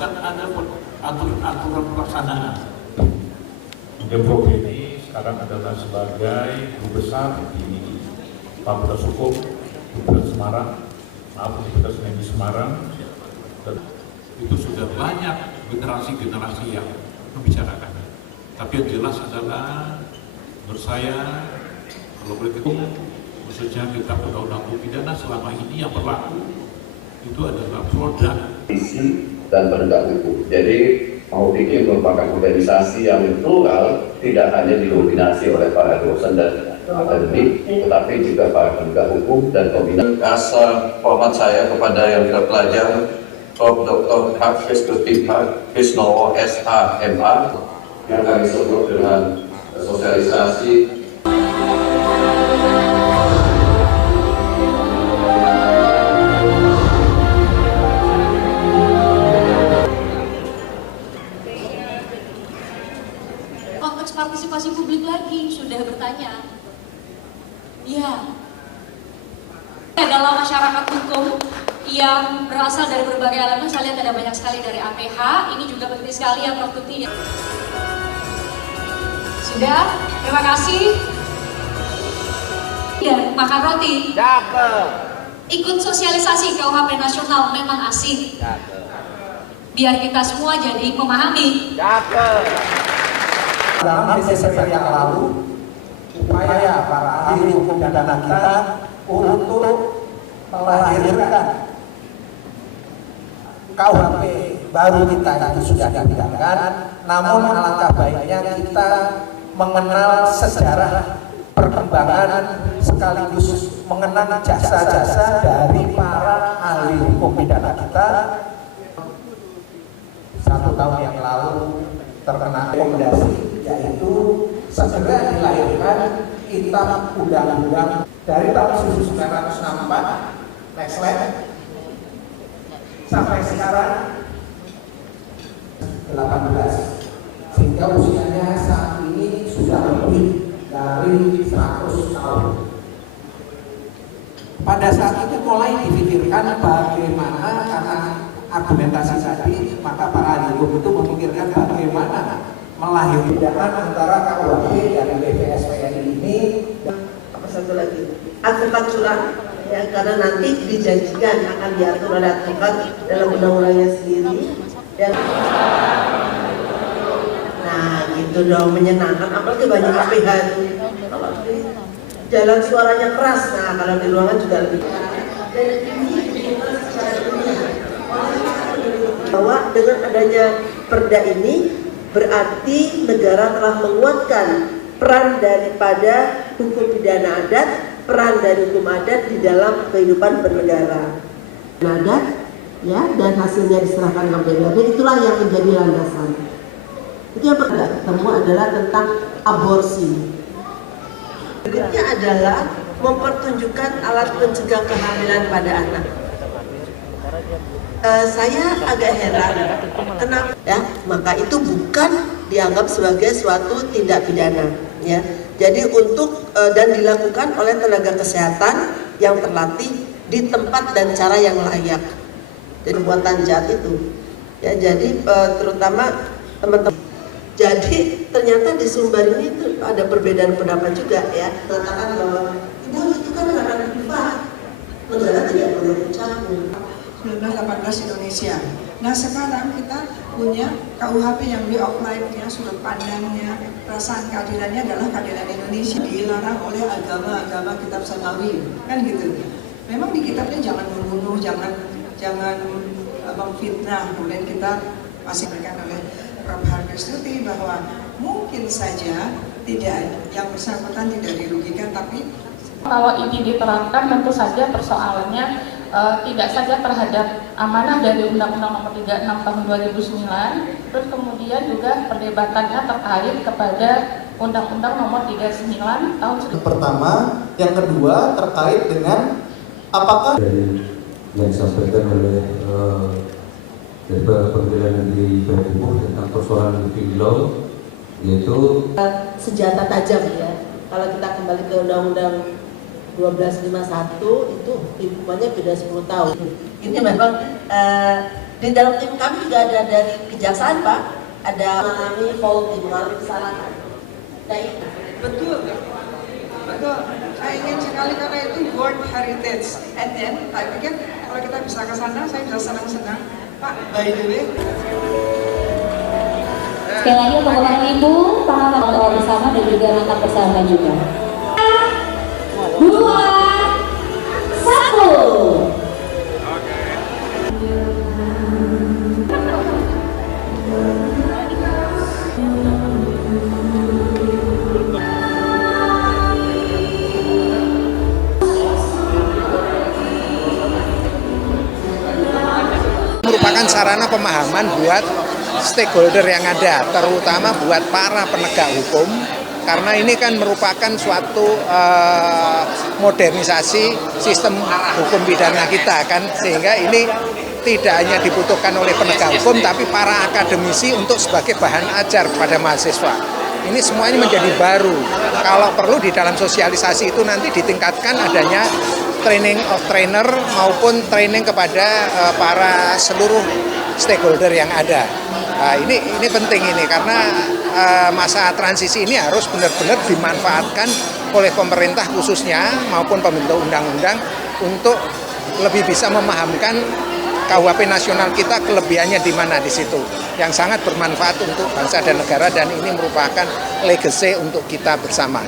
kan ada aturan pelaksanaan. Depok ini sekarang adalah sebagai guru besar di Fakultas Hukum Universitas Semarang, Universitas Negeri Semarang. Dan itu sudah banyak generasi-generasi yang membicarakan. Tapi yang jelas adalah menurut saya, kalau boleh ketemu, khususnya kitab undang-undang hukum pidana selama ini yang berlaku itu adalah produk isi dan penegak hukum. Jadi MAUPIKI merupakan organisasi yang plural, tidak hanya didominasi oleh para dosen dan akademik, tetapi juga para penegak hukum dan pembina. Rasa hormat saya kepada yang terpelajar Prof. Dr. Hafiz Krisnowo SH MA yang kami sebut dengan sosialisasi. Konteks partisipasi publik lagi sudah bertanya. Ya, dalam masyarakat hukum yang berasal dari berbagai elemen, saya lihat ada banyak sekali dari APH. Ini juga penting sekali ya Prof. Tuti. Sudah, terima kasih. Dan makan roti. Ikut sosialisasi KUHP nasional memang asik. Biar kita semua jadi memahami. Dalam Desember yang lalu, upaya para ahli hukum pidana kita untuk melahirkan KUHP baru kita itu sudah dipindahkan, namun alangkah baiknya kita mengenal sejarah perkembangan sekaligus mengenang jasa-jasa dari para ahli hukum pidana kita. 1 tahun yang lalu terkena rekomendasi, yaitu segera dilahirkan kitab undang-undang dari tahun 1964, next slide, sampai sekarang 18, sehingga usianya saat ini sudah lebih dari 100 tahun. Pada saat itu mulai dipikirkan bagaimana, karena argumentasi tadi, maka para ahli hukum itu memikirkan bagaimana melahirkan antara KUHP dan BPSPN ini. Apa satu lagi? Advokat curang, ya, karena nanti dijanjikan akan diatur oleh advokat dalam undang-undangnya sendiri. Dan nah gitu dong, menyenangkan, apalagi banyak APH itu. Kalau di jalan suaranya keras, nah kalau di ruangan juga lebih. Dan ini secara ilmiah bahwa dengan adanya perda ini berarti negara telah menguatkan peran daripada hukum pidana adat, peran dari hukum adat di dalam kehidupan bernegara. Adat, ya, dan hasilnya diserahkan ke PBB, itulah yang menjadi landasan. Itu yang pertama ketemu adalah tentang aborsi. Berikutnya adalah mempertunjukkan alat pencegah kehamilan pada anak. Saya agak heran, kenapa? Ya, maka itu bukan dianggap sebagai suatu tindak pidana, ya. Jadi untuk dan dilakukan oleh tenaga kesehatan yang terlatih di tempat dan cara yang layak. Jadi perbuatan jahat itu, ya. Jadi terutama teman-teman. Jadi ternyata di Sumbar ini itu ada perbedaan pendapat juga, ya. Mengatakan bahwa itu kan karena privat, negara tidak perlu mencampur. 1918 Indonesia. Nah sekarang kita punya KUHP yang di offline-nya, sudut pandangnya, perasaan keadilannya adalah keadilan Indonesia, dilarang oleh agama-agama kitab samawi, kan gitu. Memang di kitabnya jangan membunuh, jangan memfitnah. Kemudian kita masih berikan oleh Prof. Hafiz Tuti bahwa mungkin saja tidak, yang bersangkutan tidak dirugikan, tapi kalau ini diterapkan tentu saja persoalannya tidak saja terhadap amanah dari Undang-Undang Nomor 36 Tahun 2009, terus kemudian juga perdebatannya terkait kepada Undang-Undang Nomor 39 Tahun 2009. Pertama, yang kedua terkait dengan apakah yang disampaikan oleh dari Pengadilan Negeri Bengkulu tentang persoalan living law, yaitu senjata tajam, ya. Kalau kita kembali ke Undang-Undang 1251 itu hukumannya beda 10 tahun. Ini memang Di dalam tim kami juga ada dari kejaksaan, Pak, ada mengalami faulty, mengalami kesalahan. Nah, Betul. Saya ingin sekali karena itu World Heritage. And then, saya pikir kalau kita bisa ke sana, saya bisa senang-senang. Pak, by the way. Sekali lagi untuk Bapak Ibu, para tamu bersama dan juga rekan bersama juga. 2, 1. Merupakan sarana pemahaman buat stakeholder yang ada, terutama buat para penegak hukum, karena ini kan merupakan suatu modernisasi sistem hukum pidana kita kan, sehingga ini tidak hanya dibutuhkan oleh penegak hukum, tapi para akademisi untuk sebagai bahan ajar kepada mahasiswa. Ini semuanya menjadi baru. Kalau perlu di dalam sosialisasi itu nanti ditingkatkan adanya training of trainer maupun training kepada para seluruh stakeholder yang ada. Ini penting ini karena masa transisi ini harus benar-benar dimanfaatkan oleh pemerintah khususnya maupun pembentuk undang-undang untuk lebih bisa memahamkan KUHP nasional kita kelebihannya di mana di situ, yang sangat bermanfaat untuk bangsa dan negara, dan ini merupakan legacy untuk kita bersama.